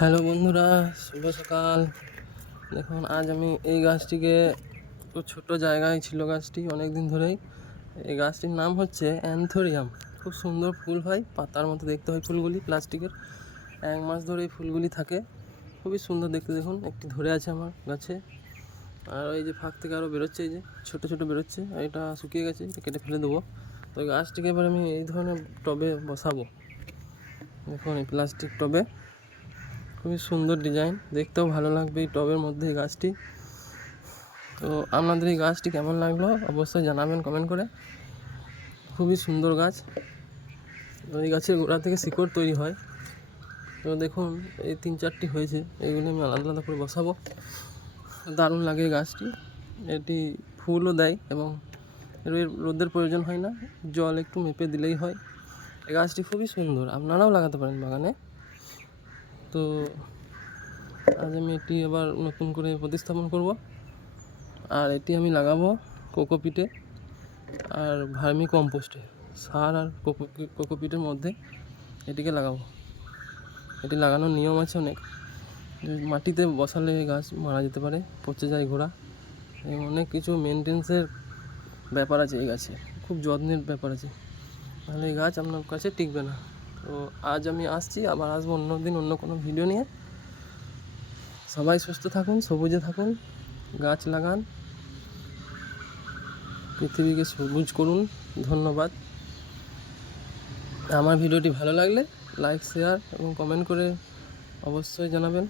Hello বন্ধুরা, শুভ সকাল। দেখুন আজ আমি এই গাছটিকে, তো ছোটো জায়গায় ছিল গাছটি অনেক দিন ধরেই। এই গাছটির নাম হচ্ছে অ্যান্থোরিয়াম। খুব সুন্দর ফুল হয়, পাতার মতো দেখতে হয় ফুলগুলি, প্লাস্টিকের। 1 মাস ধরে এই ফুলগুলি থাকে, খুবই সুন্দর দেখতে। দেখুন একটি ধরে আছে আমার গাছে, আর এই যে ফাঁক থেকে আরও বেরোচ্ছে, এই যে ছোটো ছোটো বেরোচ্ছে। আর এটা শুকিয়ে গেছে, এটা কেটে ফেলে দেবো। তো এই গাছটিকে এবার আমি এই ধরনের টবে বসাবো। দেখুন এই প্লাস্টিক টবে, খুবই সুন্দর ডিজাইন, দেখতেও ভালো লাগবে এই টবের মধ্যে এই গাছটি। তো আপনাদের এই গাছটি কেমন লাগলো অবশ্যই জানাবেন কমেন্ট করে। খুবই সুন্দর গাছ। তো এই গাছের গোড়া থেকে শিকড় তৈরি হয়। তো দেখুন এই 3-4টি হয়েছে, এইগুলো আমি আলাদা আলাদা করে বসাবো। দারুণ লাগে এই গাছটি। এটি ফুলও দেয় এবং এর রোদের প্রয়োজন হয় না, জল একটু মেপে দিলেই হয়। এই গাছটি খুবই সুন্দর, আপনারাও লাগাতে পারেন বাগানে। তো আজ আমি এটি আবার নতুন করে প্রতিস্থাপন করব, আর এটি আমি লাগাবো কোকোপিটে আর ভার্মি কম্পোস্টে, সার আর কোকোপিটের মধ্যে এটিকে লাগাবো। এটি লাগানোর নিয়ম আছে অনেক। মাটিতে বসালে গাছ মারা যেতে পারে, পচে যায় গোড়া, এবং অনেক কিছু মেনটেন্সের ব্যাপার আছে এই গাছে, খুব যত্নের ব্যাপার আছে, তাহলে এই গাছ আপনার কাছে টিকবে না। তো আজ আমি আসছি, আবার আসবো অন্য দিন অন্য কোনো ভিডিও নিয়ে। সবাই সুস্থ থাকুন, সবুজে থাকুন, গাছ লাগান, পৃথিবীকে সবুজ করুন। ধন্যবাদ। আমার ভিডিওটি ভালো লাগলে লাইক, শেয়ার এবং কমেন্ট করে অবশ্যই জানাবেন।